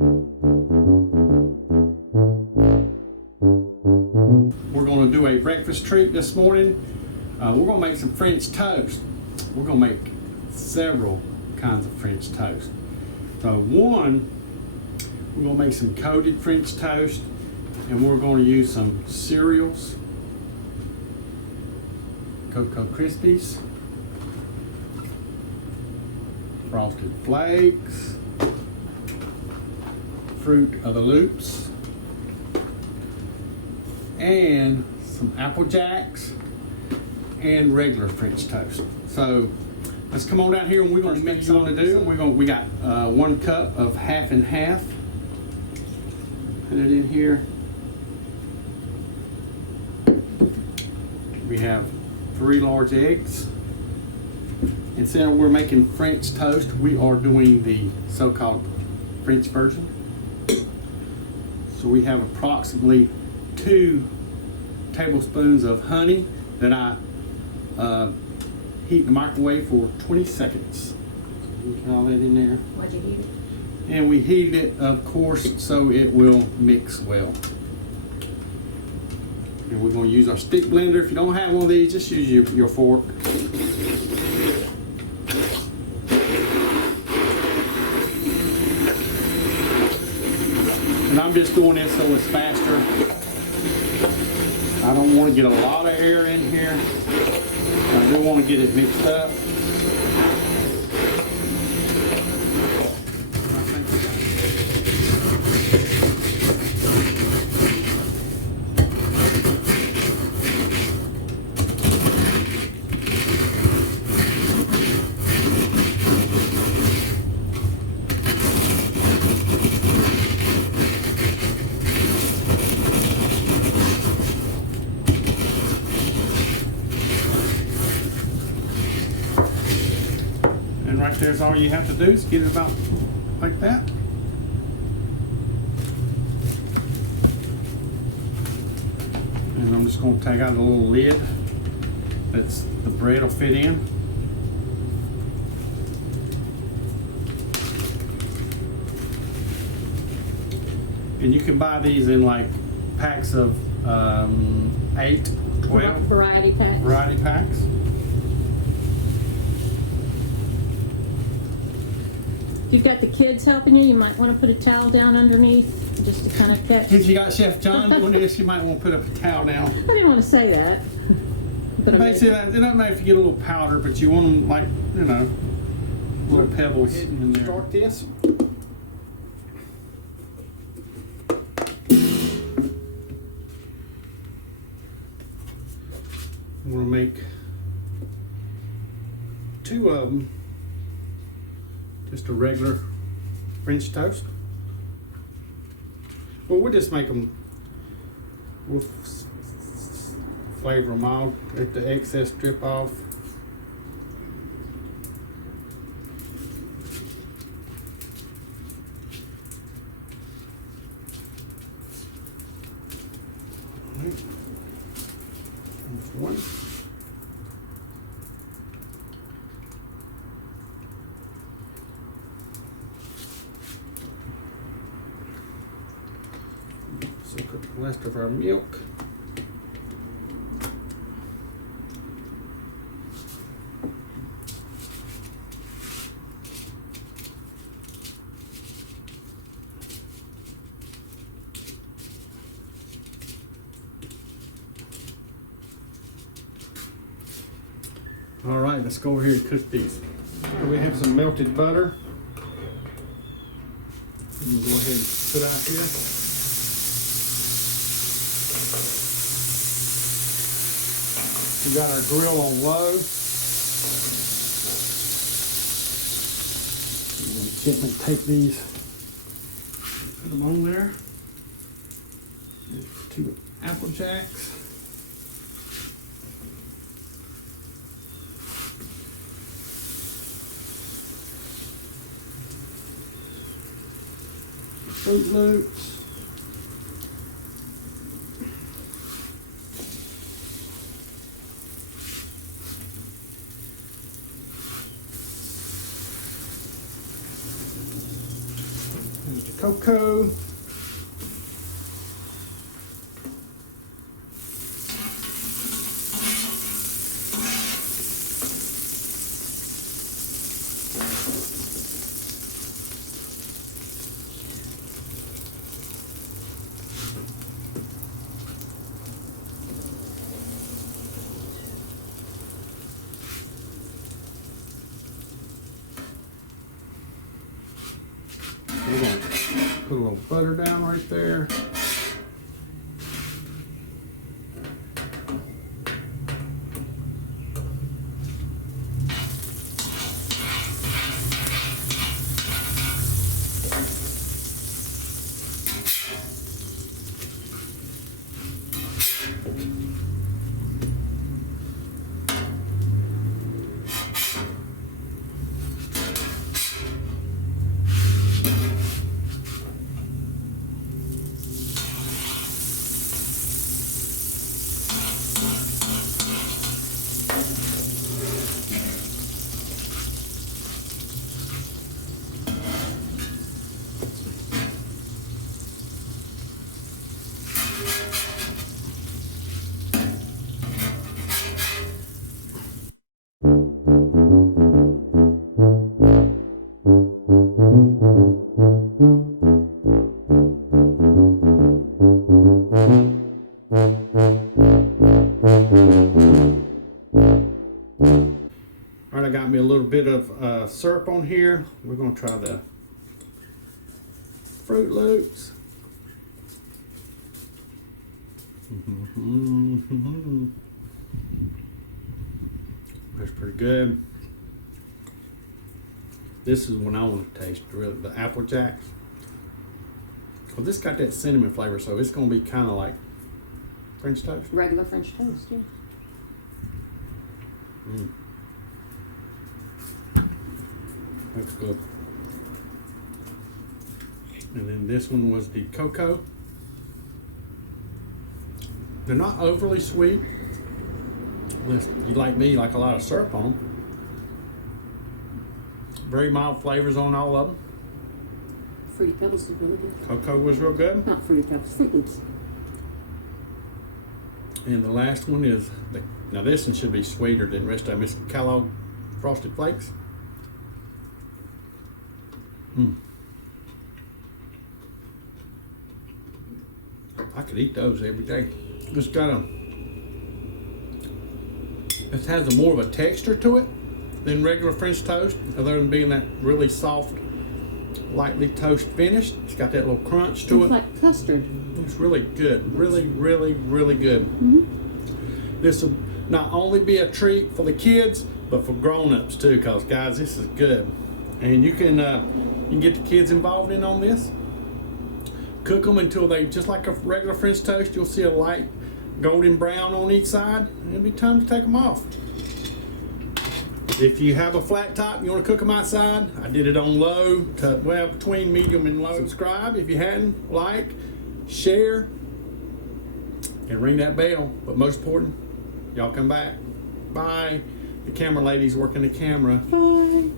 We're going to do a breakfast treat this morning. We're going to make some French toast. We're going to make several kinds of French toast. So one, we're going to make some coated French toast, and we're going to use some cereals, Cocoa Krispies, Frosted Flakes, Fruit of the Loops, and some Apple Jacks and regular French toast. So let's come on down here and we're going to mix on to do. We got 1 cup of half and half. Put it in here. We have 3 large eggs. Instead of we're making French toast, we are doing the so-called French version. So we have approximately 2 tablespoons of honey that I heat in the microwave for 20 seconds. You can all that in there. What'd you heat it? And we heated it, of course, so it will mix well. And we're going to use our stick blender. If you don't have one of these, just use your fork. And I'm just doing this so it's faster. I don't want to get a lot of air in here. I do want to get it mixed up. And right there's all you have to do is get it about like that. And I'm just going to take out a little lid that's the bread will fit in. And you can buy these in like packs of 8, 12 Variety packs. variety packs. If you've got the kids helping you, you might want to put a towel down underneath just to kind of catch. If you got Chef John doing this, you might want to put a towel down. I didn't want to say that. But Basically, it doesn't matter if you get a little powder, but you want them like, you know, little pebbles in there. Start this. I'm going to make 2 of them. Just a regular French toast. Well, we'll just make them, we'll flavor them all, let the excess drip off. All right. There's one. Soak up the rest of our milk. All right, let's go over here and cook these. Here we have some melted butter. We'll go ahead and put out here. We got our grill on low. We're going to gently take these, put them on there. There's 2 Apple Jacks. Fruit Loops. the cocoa. We're going to put a little butter down right there. All right, I got me a little bit of syrup on here. We're going to try the Fruit Loops. That's pretty good. This is one I want to taste, really, the Apple Jacks. Well, this got that cinnamon flavor, so it's going to be kind of like French toast. Regular French toast, yeah. That's good. And then this one was the cocoa. They're not overly sweet. Unless you like me, you like a lot of syrup on them. Very mild flavors on all of them. Fruity Pebbles is really good. Cocoa was real good. Not Fruity Pebbles, Fruit Loops. And the last one is, now this one should be sweeter than the rest of them. It's Kellogg Frosted Flakes. I could eat those every day. It's got it has a more of a texture to it than regular French toast, other than being that really soft, lightly toast finish. It's got that little crunch to it. It's like custard. It's really good. Really, really, really good. This will not only be a treat for the kids, but for grown-ups too, because guys, this is good. And you can get the kids involved in on this. Cook them until they, just like a regular French toast, you'll see a light golden brown on each side, and it'll be time to take them off. If you have a flat top, you want to cook them outside, I did it on low to, well, between medium and low. Subscribe if you hadn't, like, share, and ring that bell. But most important, y'all come back. Bye. The camera lady's working the camera. Bye.